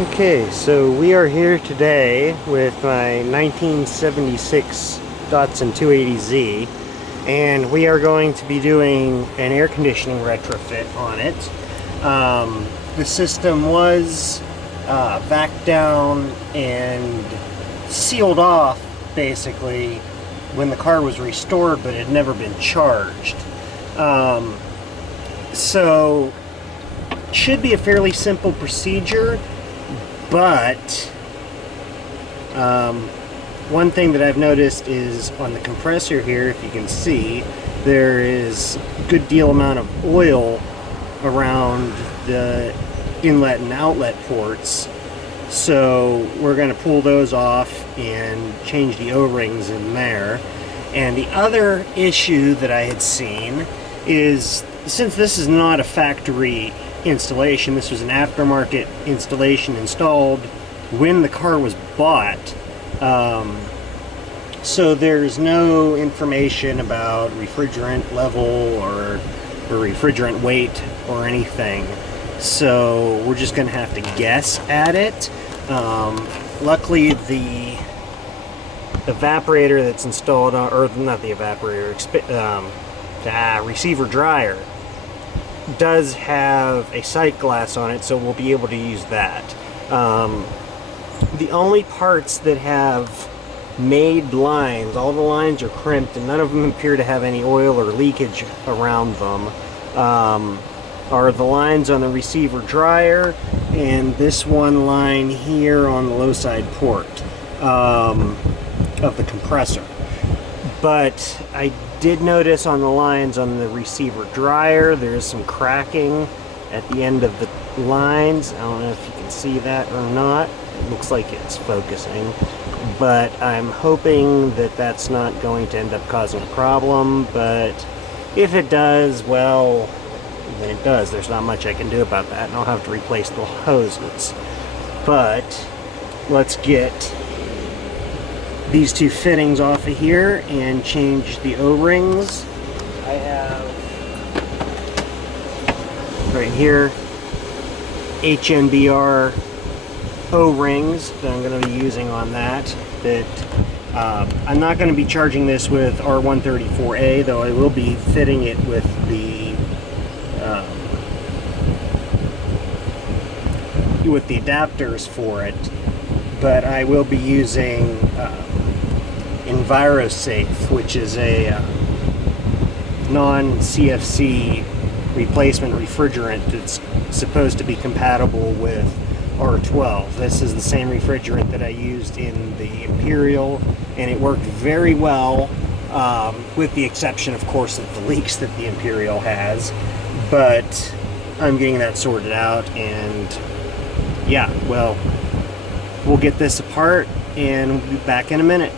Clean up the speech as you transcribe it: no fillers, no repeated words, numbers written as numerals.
Okay, so we are here today with my 1976 Datsun 280Z, and we are going to be doing an air conditioning retrofit on it. The system was vac down and sealed off basically when the car was restored, but it had never been charged. So it should be a fairly simple procedure. But one thing that I've noticed is on the compressor here, if you can see, there is a good deal amount of oil around the inlet and outlet ports. So we're going to pull those off and change the O-rings in there. And the other issue that I had seen is, since this is not a factory installation, this was an aftermarket installation installed when the car was bought, so there's no information about refrigerant level or refrigerant weight or anything, so we're just gonna have to guess at it. Luckily the evaporator that's installed on, or not the evaporator, receiver dryer does have a sight glass on it, so we'll be able to use that. The only parts that have made lines, all the lines are crimped and none of them appear to have any oil or leakage around them, are the lines on the receiver dryer and this one line here on the low side port of the compressor. But I did notice on the lines on the receiver dryer there's some cracking at the end of the lines. I don't know if you can see that or not. It looks like it's focusing, but I'm hoping that that's not going to end up causing a problem. But if it does, well, then it does. There's not much I can do about that, and I'll have to replace the hoses. But let's get these two fittings off of here and change the O-rings. I have right here HNBR O-rings that I'm going to be using on that. I'm not going to be charging this with R134A, though I will be fitting it with the adapters for it. But I will be using EnviroSafe, which is a non-CFC replacement refrigerant that's supposed to be compatible with R12. This is the same refrigerant that I used in the Imperial, and it worked very well, with the exception, of course, of the leaks that the Imperial has. But I'm getting that sorted out, and yeah, well, we'll get this apart and we'll be back in a minute.